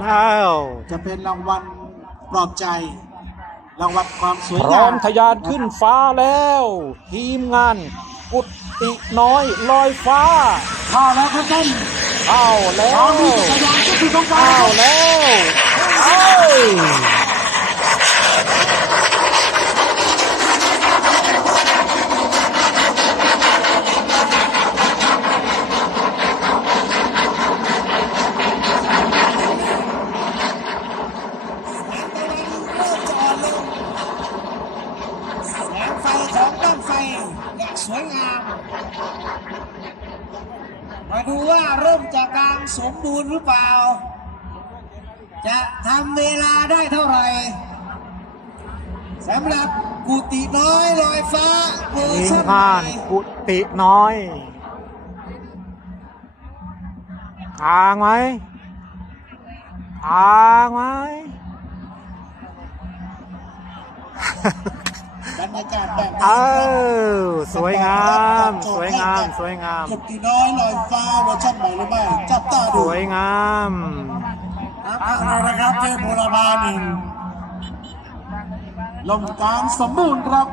แล้ว จะเป็นรางวัลปลอบใจ รางวัลความสวยพร้งาอมมทะยานขึ้นฟ้าแล้ว ทีมงานกุฏิน้อยลอยฟ้าเข้าแล้วครับท่านเข้าแล้ตอนวนี้จักรยานก็คือต้องฟ้าเข้าแล้วเอ้ย แสงไฟของบ้างไฟอย่าง สวยงาม มาดูว่าร่มจะกลางสมบูรณ์หรือเปล่า จะทำเวลาได้เท่าไหร่สำหรับกุฏิน้อยลอยฟ้าเวอร์ทีมชันงานกุฏิน้อยทางไหมทางไหม บรรยากาศแบบเอนี้ครับอสวยงาม สวยงาม สวยงามกุฏิน้อยลอยฟ้าเวอร์ชันใหม่หรือไม่จับตาสดูวยงามครับเอาละครับเทพบุรพาหนึ่งลมกลางสมบูรณ์ครับ